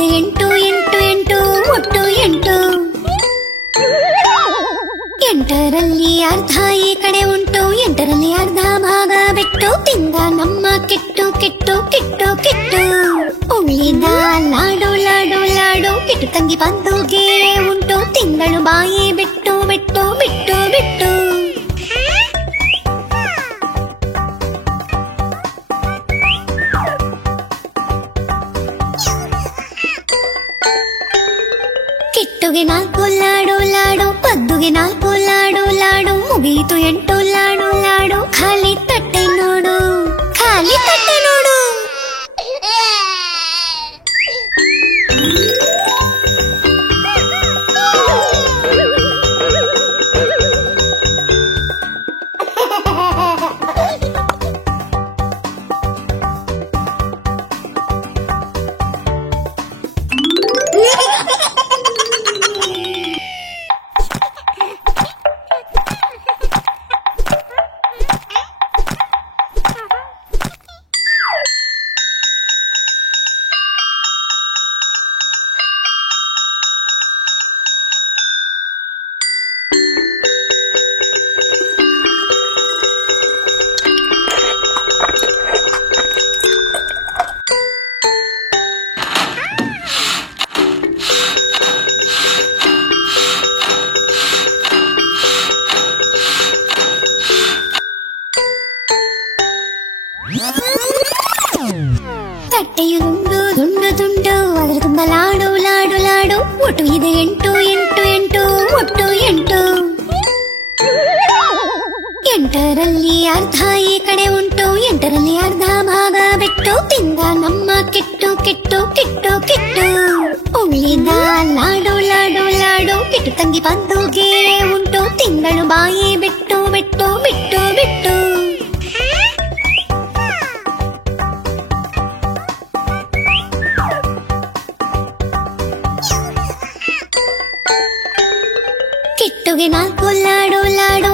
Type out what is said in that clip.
ಇದೆ ಎಂಟು ಎಂಟು ಎಂಟು ಒಟ್ಟು ಎಂಟು. ಎಂಟರಲ್ಲಿ ಅರ್ಧ ಈ ಕಡೆ ಉಂಟು, ಎಂಟರಲ್ಲಿ ಅರ್ಧ ಭಾಗ ಬಿಟ್ಟು ತಿಂಗ ನಮ್ಮ ಕೆಟ್ಟು ಕೆಟ್ಟು ಕೆಟ್ಟು ಕೆಟ್ಟು. ಉಳಿದ ಲಾಡು ಲಾಡು ಲಾಡು ಕೆಟ್ಟು ತಂಗಿ ಬಂದುಗೆ ಉಂಟು, ತಿಂಗಳು ಬಾಯಿ ಬಿಟ್ಟು ಬಿಟ್ಟು ಬಿಟ್ಟು ಬಿಟ್ಟು. ಕೆಟ್ಟುಗೆ ನಾಲ್ಕು ಲಾಡು ಲಾಡು, ಪದ್ದುಗೆ ನಾಲ್ಕು ಲಾಡು ಲಾಡು, ಮುಗಿಯಿತು ಎಂಟು ಲಾಡು ಲಾಡು. ಖಾಲಿ ತಟ್ಟೆ ನೋಡು, ಖಾಲಿ ತಟ್ಟೆ ನೋಡು. ತಟ್ಟೆಯು ದುಂಡು ದುಂಡು ದುಂಡು, ಅದರ ತುಂಬ ಲಾಡು ಲಾಡು ಲಾಡು. ಒಟ್ಟು ಇದೆ ಎಂಟು ಎಂಟು ಎಂಟು ಒಟ್ಟು ಎಂಟು. ಎಂಟರಲ್ಲಿ ಅರ್ಧ ಈ ಕಡೆ ಉಂಟು, ಎಂಟರಲ್ಲಿ ಅರ್ಧ ಭಾಗ ಬಿಟ್ಟು ತಿಂಗ ನಮ್ಮ ಕೆಟ್ಟು ಕೆಟ್ಟು ಕೆಟ್ಟು ಕೆಟ್ಟು. ಉಳಿದ ಲಾಡು ಲಾಡು ಲಾಡು ಕೆಟ್ಟು ತಂಗಿ ಬಂದುಗೆ ಉಂಟು, ತಿಂಗಳು ಬಾಯಿ ಬಿಟ್ಟು ಬಿಟ್ಟು ಬಿಟ್ಟು ಬಿಟ್ಟು. ಕೆಟ್ಟುಗೆ ನಾಲ್ಕು ಲಾಡು ಲಾಡು,